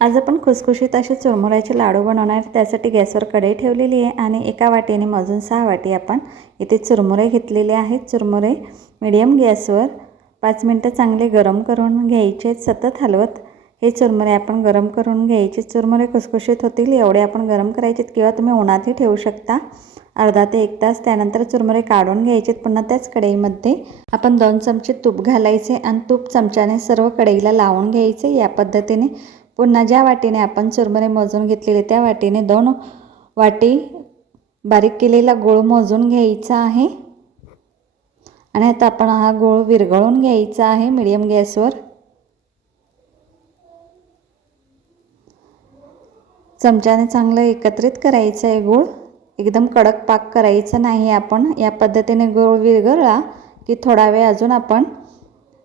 आज आपण खुसखुशीत असे चुरमुऱ्याचे लाडू बनवणार. त्यासाठी गॅसवर कढई ठेवलेली आहे आणि एका वाटीने मोजून 6 वाटी आपण इथे चुरमुरे घेतलेले आहेत. चुरमुरे मीडियम गॅसवर 5 मिनिटं चांगले गरम करून घ्यायचे. सतत हलवत हे चुरमुरे आपण गरम करून घ्यायचे. चुरमुरे खुसखुशीत होतील एवढे आपण गरम करायचे किंवा तुम्ही उन्हातही ठेवू शकता अर्धा ते 1 तास. त्यानंतर चुरमुरे काढून घ्यायचे. पुन्हा त्याच कढईमध्ये आपण 2 चमचे तूप घालायचे आणि तूप चमच्याने सर्व कढईला लावून घ्यायचे. या पद्धतीने पुन्हा ज्या वाटीने आपण चुरमुरे मोजून घेतलेले त्या वाटीने 2 वाटी बारीक केलेला गूळ मोजून घ्यायचा आहे आणि आता आपण हा गूळ विरघळून घ्यायचा आहे मीडियम गॅसवर. चमच्याने चांगलं एकत्रित करायचं आहे गूळ. एकदम कडक पाक करायचा नाही आपण. या पद्धतीने गूळ विरघळला की थोडा वेळ अजून आपण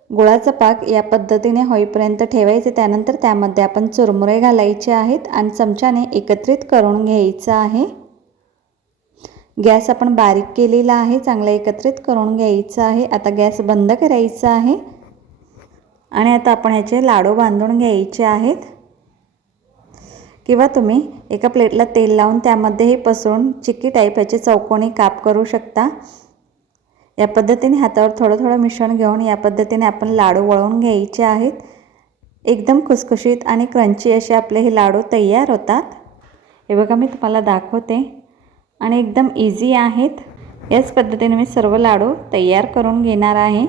गुळाचा पाक या पद्धतीने होईपर्यंत ठेवायचे. त्यानंतर त्यामध्ये आपण चुरमुरे घालायचे आहेत आणि चमच्याने एकत्रित करून घ्यायचं आहे. गॅस आपण बारीक केलेला आहे. चांगलं एकत्रित करून घ्यायचं आहे. आता गॅस बंद करायचा आहे आणि आता आपण ह्याचे लाडू बांधून घ्यायचे आहेत किंवा तुम्ही एका प्लेटला तेल लावून त्यामध्ये हे पसरून चिक्की टाईप ह्याचे चौकोनी काप करू शकता. या पद्धतीने हातावर थोडं थोडं मिश्रण घेऊन या पद्धतीने आपण लाडू वळवून घ्यायचे आहेत. एकदम खुसखुशीत आणि क्रंची असे आपले हे लाडू तयार होतात. हे बघा मी तुम्हाला दाखवते आणि एकदम इझी आहेत. याच पद्धतीने मी सर्व लाडू तयार करून घेणार आहे.